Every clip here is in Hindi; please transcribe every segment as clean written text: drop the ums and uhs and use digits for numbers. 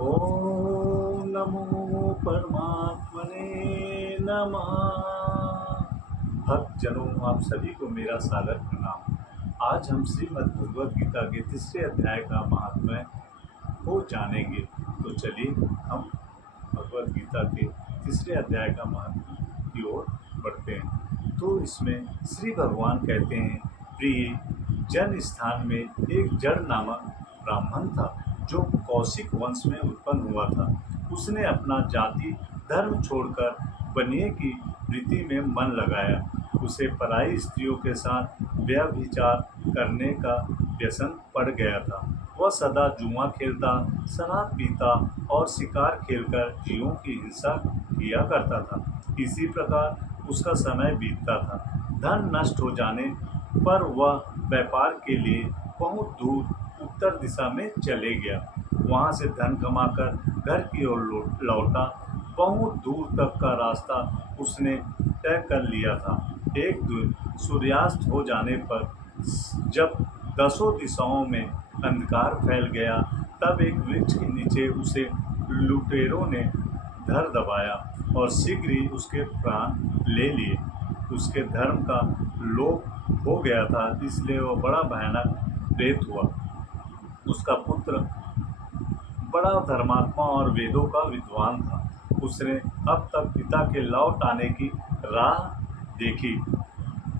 ओम नमो परमात्मने नमः। भक्तजनों, आप सभी को मेरा सादर प्रणाम। आज हम श्रीमद् भगवद गीता के तीसरे अध्याय का महात्म्य को जानेंगे। तो चलिए हम भगवद गीता के तीसरे अध्याय का महत्व की ओर बढ़ते हैं। तो इसमें श्री भगवान कहते हैं, प्रिय जन स्थान में एक जड़ नामक ब्राह्मण था जो कौशिक वंश में उत्पन्न हुआ था। उसने अपना जाति धर्म छोड़कर बनिए की वृत्ति में मन लगाया। उसे पराई स्त्रियों के साथ व्यभिचार करने का व्यसन पड़ गया था। वह सदा जुआ खेलता, शराब पीता और शिकार खेलकर जीवों की हिंसा किया करता था। इसी प्रकार उसका समय बीतता था। धन नष्ट हो जाने पर वह व्यापार के लिए बहुत दूर उत्तर दिशा में चले गया। वहां से धन कमाकर घर की ओर लौटा। बहुत दूर तक का रास्ता उसने तय कर लिया था। एक दिन सूर्यास्त हो जाने पर जब दसों दिशाओं में अंधकार फैल गया, तब एक वृक्ष के नीचे उसे लुटेरों ने धर दबाया और शीघ्र ही उसके प्राण ले लिए। उसके धर्म का लोप हो गया था, इसलिए वह बड़ा भयानक प्रेत हुआ। उसका पुत्र बड़ा धर्मात्मा और वेदों का विद्वान था। उसने अब तक पिता के लौट आने की राह देखी।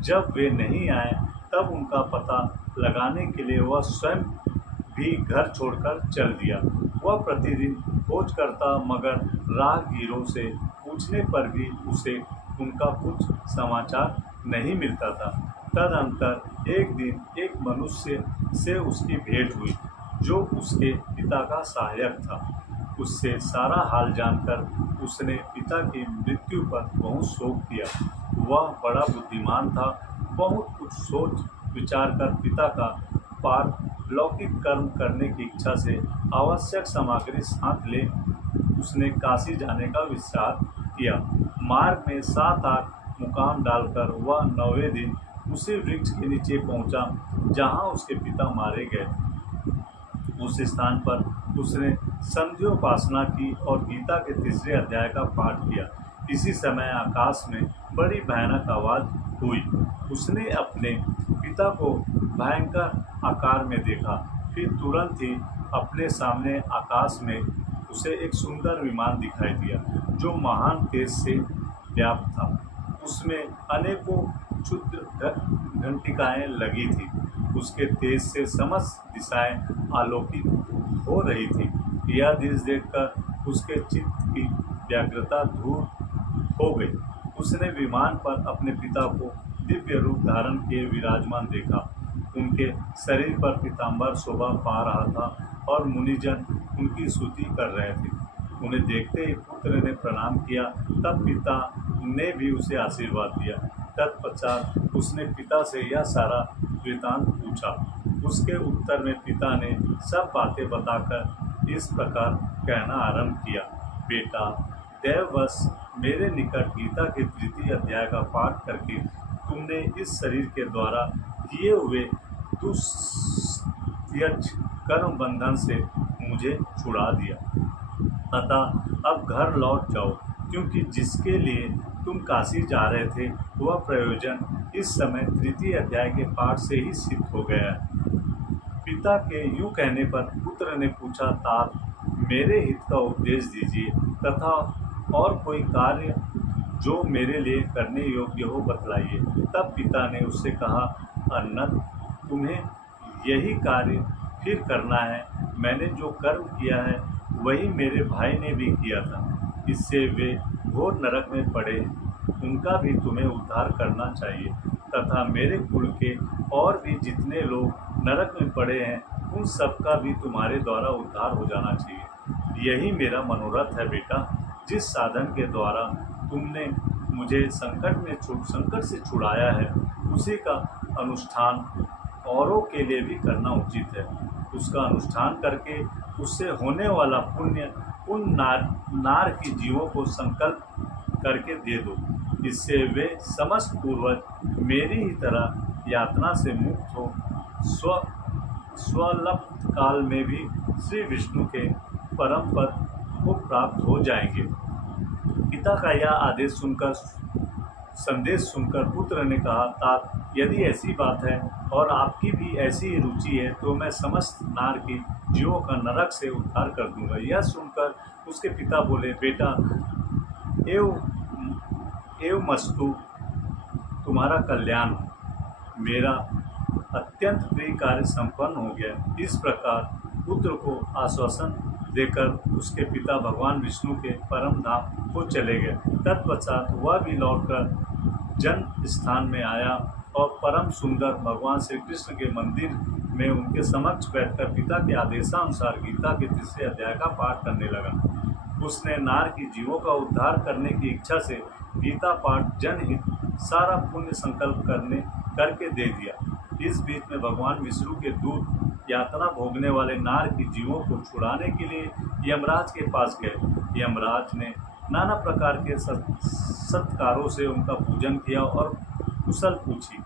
जब वे नहीं आए, तब उनका पता लगाने के लिए वह स्वयं भी घर छोड़कर चल दिया। वह प्रतिदिन खोज करता, मगर राहगीरों से पूछने पर भी उसे उनका कुछ समाचार नहीं मिलता था। तदनंतर एक दिन एक मनुष्य से उसकी भेंट हुई जो उसके पिता का सहायक था। उससे सारा हाल जानकर उसने पिता की मृत्यु पर बहुत शोक किया। वह बड़ा बुद्धिमान था। बहुत कुछ सोच विचार कर पिता का पारलौकिक कर्म करने की इच्छा से आवश्यक सामग्री साथ ले उसने काशी जाने का विचार किया। मार्ग में 7-8 मुकाम डालकर वह 9वें दिन उसी वृक्ष के नीचे पहुंचा जहां उसके पिता मारे गए। उस स्थान पर उसने संध्योपासना की और गीता के तीसरे अध्याय का पाठ किया। इसी समय आकाश में बड़ी भयानक आवाज हुई। उसने अपने पिता को भयंकर आकार में देखा। फिर तुरंत ही अपने सामने आकाश में उसे एक सुंदर विमान दिखाई दिया जो महान तेज से व्याप्त था। उसमें अनेकों क्षुद्र घंटिकाएं लगी थी। उसके तेज से समस्त दिशाएं आलोकित हो रही थी। यह दृश्य देखकर उसके चित्त की व्यग्रता दूर हो गई। उसने विमान पर अपने पिता को दिव्य रूप धारण किए विराजमान देखा। उनके शरीर पर पीताम्बर शोभा पा रहा था और मुनिजन उनकी स्तुति कर रहे थे। उन्हें देखते ही पुत्र ने प्रणाम किया। तब पिता ने भी उसे आशीर्वाद दिया। तत्पश्चात उसने पिता से यह सारा वृतांत पूछा। उसके उत्तर में पिता ने सब बातें बताकर इस प्रकार कहना आरंभ किया, बेटा, दैववश मेरे निकट गीता के तृतीय अध्याय का पाठ करके तुमने इस शरीर के द्वारा किए हुए दुष्यज कर्म बंधन से मुझे छुड़ा दिया। अतः अब घर लौट जाओ, क्योंकि जिसके लिए तुम काशी जा रहे थे वह प्रयोजन इस समय तृतीय अध्याय के पाठ से ही सिद्ध हो गया है। पिता के यूं कहने पर पुत्र ने पूछा, तात, मेरे हित का उपदेश दीजिए तथा और कोई कार्य जो मेरे लिए करने योग्य हो बतलाइए। तब पिता ने उससे कहा, अन्नत, तुम्हें यही कार्य फिर करना है। मैंने जो कर्म किया है वही मेरे भाई ने भी किया था। इससे वे घोर नरक में पड़े। उनका भी तुम्हें उद्धार करना चाहिए तथा मेरे कुल के और भी जितने लोग नरक में पड़े हैं उन सबका भी तुम्हारे द्वारा उद्धार हो जाना चाहिए। यही मेरा मनोरथ है बेटा। जिस साधन के द्वारा तुमने मुझे संकट से छुड़ाया है उसी का अनुष्ठान औरों के लिए भी करना उचित है। उसका अनुष्ठान करके उससे होने वाला पुण्य उन नार की जीवों को संकल्प करके दे दो। इससे वे समस्त पूर्वज मेरी ही तरह यातना से मुक्त हो स्वल्प काल में भी श्री विष्णु के परम पद को प्राप्त हो जाएंगे। पिता का यह आदेश सुनकर संदेश सुनकर पुत्र ने कहा, तात, यदि ऐसी बात है और आपकी भी ऐसी रुचि है तो मैं समस्त नार के जीवों का नरक से उद्धार कर दूंगा। यह सुनकर उसके पिता बोले, बेटा, एव मस्तु, तुम्हारा कल्याण हो, मेरा अत्यंत प्रिय कार्य संपन्न हो गया। इस प्रकार पुत्र को आश्वासन देकर उसके पिता भगवान विष्णु के परम धाम को चले गए। तत्पश्चात वह भी लौटकर जन्म स्थान में आया और परम सुंदर भगवान श्री कृष्ण के मंदिर में उनके समक्ष बैठकर पिता के आदेशानुसार गीता के 3 अध्याय का पाठ करने लगा। उसने नार की जीवों का उद्धार करने की इच्छा से गीता पाठ जनहित सारा पुण्य संकल्प करके दे दिया। इस बीच में भगवान विष्णु के दूत यातना भोगने वाले नार की जीवों को छुड़ाने के लिए यमराज के पास गए। यमराज ने नाना प्रकार के सत्कारों से उनका पूजन किया और कुशल पूछी।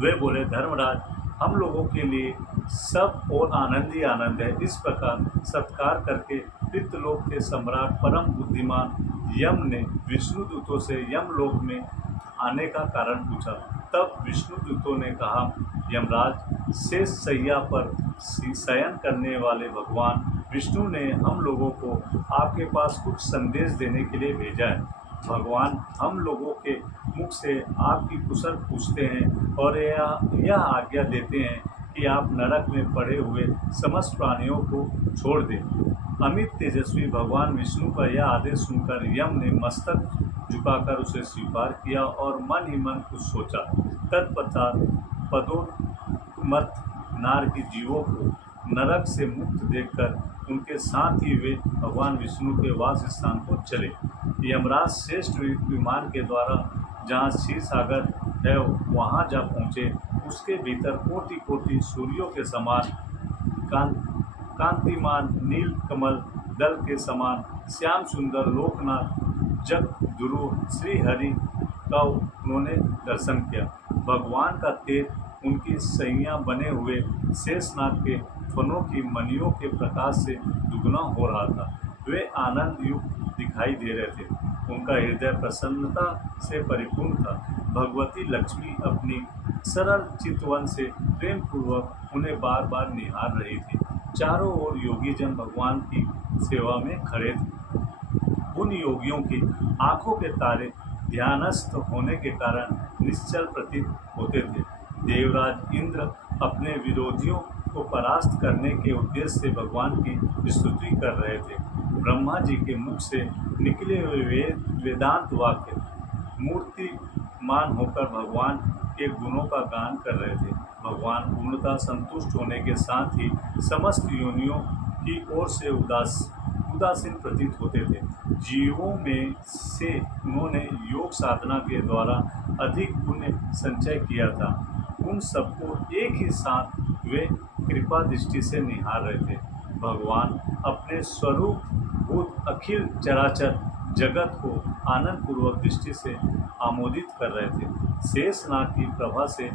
वे बोले, धर्मराज, हम लोगों के लिए सब और आनंद ही आनंद है। इस प्रकार सत्कार करके पितृलोक के सम्राट परम बुद्धिमान यम ने विष्णु दूतों से यमलोक में आने का कारण पूछा। तब विष्णु दूतों ने कहा, यमराज, शेष शैया पर शयन करने वाले भगवान विष्णु ने हम लोगों को आपके पास कुछ संदेश देने के लिए भेजा है। भगवान हम लोगों के मुख से आपकी कुशल पूछते हैं और यह आज्ञा देते हैं कि आप नरक में पड़े हुए समस्त प्राणियों को छोड़ दें। अमित तेजस्वी भगवान विष्णु का यह आदेश सुनकर यम ने मस्तक झुकाकर उसे स्वीकार किया और मन ही मन कुछ सोचा। तत्पश्चात पदोन्मत्त नार की जीवों को नरक से मुक्त देखकर उनके साथ ही वे भगवान विष्णु के वास स्थान को चले। यमराज श्रेष्ठ विमान के द्वारा जहाँ क्षीर सागर है वहाँ जा पहुँचे। उसके भीतर कोटि कोटि सूर्यों के समान कांतिमान नील कमल दल के समान श्याम सुंदर लोकनाथ जगद्गुरु श्री हरि का उन्होंने दर्शन किया। भगवान का तेज उनकी सैया बने हुए शेषनाग के फनों की मणियों के प्रकाश से दुगना हो रहा था। वे आनंद युक्त दिखाई दे रहे थे। उनका हृदय प्रसन्नता से परिपूर्ण था। भगवती लक्ष्मी अपनी सरल चितवन से प्रेम पूर्वक उन्हें बार बार निहार रही थी। चारों ओर योगी जन भगवान की सेवा में खड़े थे। उन योगियों की आंखों के तारे ध्यानस्थ होने के कारण निश्चल प्रतीत होते थे। देवराज इंद्र अपने विरोधियों को परास्त करने के उद्देश्य से भगवान की स्तुति कर रहे थे। ब्रह्मा जी के मुख से निकले हुए वेदांत वाक्य मूर्तिमान होकर भगवान के गुणों का गान कर रहे थे। भगवान पूर्णतः संतुष्ट होने के साथ ही समस्त योनियों की ओर से उदासीन प्रतीत होते थे। जीवों में से उन्होंने योग साधना के द्वारा अधिक पुण्य संचय किया था। उन सबको एक ही साथ वे कृपा दृष्टि से निहार रहे थे। भगवान अपने स्वरूप भूत अखिल चराचर जगत को आनंद पूर्वक दृष्टि से आमोदित कर रहे थे। शेषनाग की प्रभा से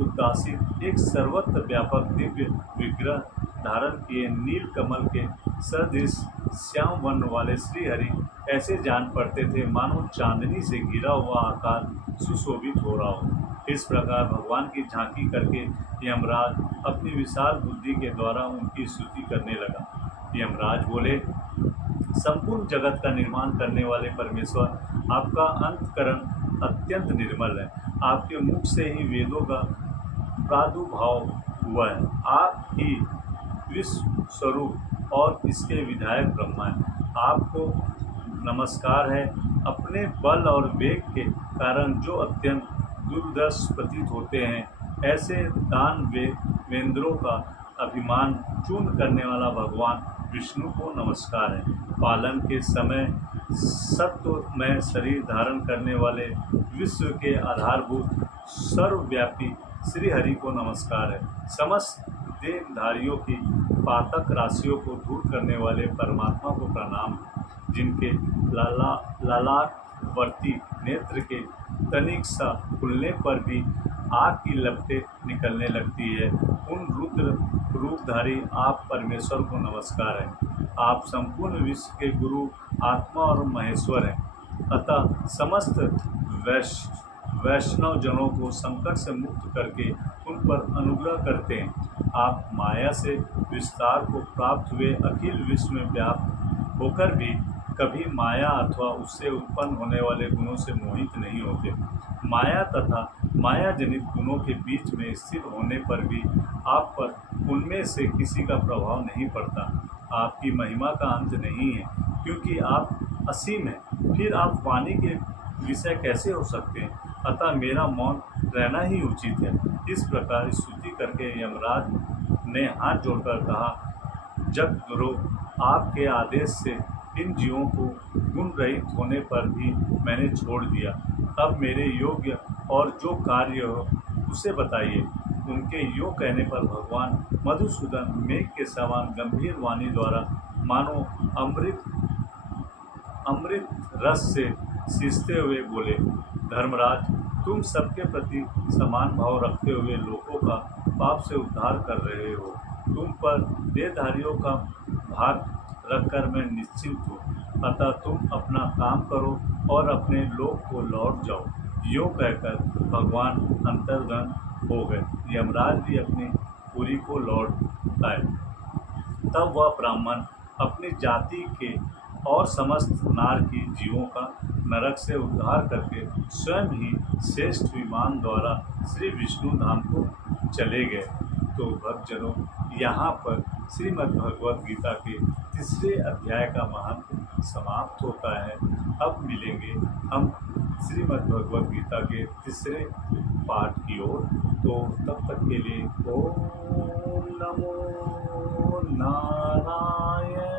उद्दासित एक सर्वत्र व्यापक दिव्य विग्रह धारण किए नील कमल के सदृश श्याम वर्ण वाले श्रीहरि ऐसे जान पड़ते थे मानो चांदनी से घिरा हुआ आकाश सुशोभित हो रहा हो। इस प्रकार भगवान की झांकी करके यमराज अपनी विशाल बुद्धि के द्वारा उनकी स्तुति करने लगा। यमराज बोले, संपूर्ण जगत का निर्माण करने वाले परमेश्वर, आपका अंतकरण अत्यंत निर्मल है। आपके मुख से ही वेदों का प्रादुर्भाव हुआ है। आप ही विश्व स्वरूप और इसके विधायक ब्रह्मा है। आपको नमस्कार है। अपने बल और वेग के कारण जो अत्यंत दुर्दर्श प्रतीत होते हैं, ऐसे दानवेंद्रों का अभिमान चूर्ण करने वाला भगवान विष्णु को नमस्कार है। पालन के समय सत्वमय शरीर धारण करने वाले विश्व के आधारभूत सर्वव्यापी श्री हरि को नमस्कार है। समस्त देहधारियों की पातक राशियों को दूर करने वाले परमात्मा को प्रणाम है। जिनके लालाटवर्ती नेत्र के तनिक सा खुलने पर भी आग की लपटें निकलने लगती है, उन रुद्र रूपधारी आप परमेश्वर को नमस्कार है। आप संपूर्ण विश्व के गुरु, आत्मा और महेश्वर हैं। अतः समस्त वैष्णव जनों को संकट से मुक्त करके उन पर अनुग्रह करते हैं। आप माया से विस्तार को प्राप्त हुए अखिल विश्व में व्याप्त होकर भी कभी माया अथवा उससे उत्पन्न होने वाले गुणों से मोहित नहीं होते। माया तथा माया जनित गुणों के बीच में स्थिर होने पर भी आप पर उनमें से किसी का प्रभाव नहीं पड़ता। आपकी महिमा का अंत नहीं है, क्योंकि आप असीम हैं। फिर आप वाणी के विषय कैसे हो सकते हैं? अतः मेरा मौन रहना ही उचित है। इस प्रकार स्तुति करके यमराज ने हाथ जोड़कर कहा, जब गुरु, आपके आदेश से इन जीवों को गुण रहित होने पर भी मैंने छोड़ दिया। अब मेरे योग्य और जो कार्य हो उसे बताइए। उनके योग कहने पर भगवान मधुसूदन मेघ के समान गंभीर वाणी द्वारा मानो अमृत रस से सींचते हुए बोले, धर्मराज, तुम सबके प्रति समान भाव रखते हुए लोगों का पाप से उद्धार कर रहे हो। तुम पर देहधारियों का भार रखकर मैं निश्चिंत हूँ। अतः तुम अपना काम करो और अपने लोक को लौट जाओ। यूँ कहकर भगवान अंतर्धान हो गए। यमराज भी अपनी पुरी को लौट आए। तब वह ब्राह्मण अपनी जाति के और समस्त नार की जीवों का नरक से उद्धार करके स्वयं ही श्रेष्ठ विमान द्वारा श्री विष्णु धाम को चले गए। तो भक्तजनों, यहाँ पर श्रीमद् भगवद गीता के तीसरे अध्याय का महत्व समाप्त होता है। अब मिलेंगे हम श्रीमद् भगवद गीता के तीसरे पाठ की ओर। तो तब तक के लिए ओम नमो नारायण।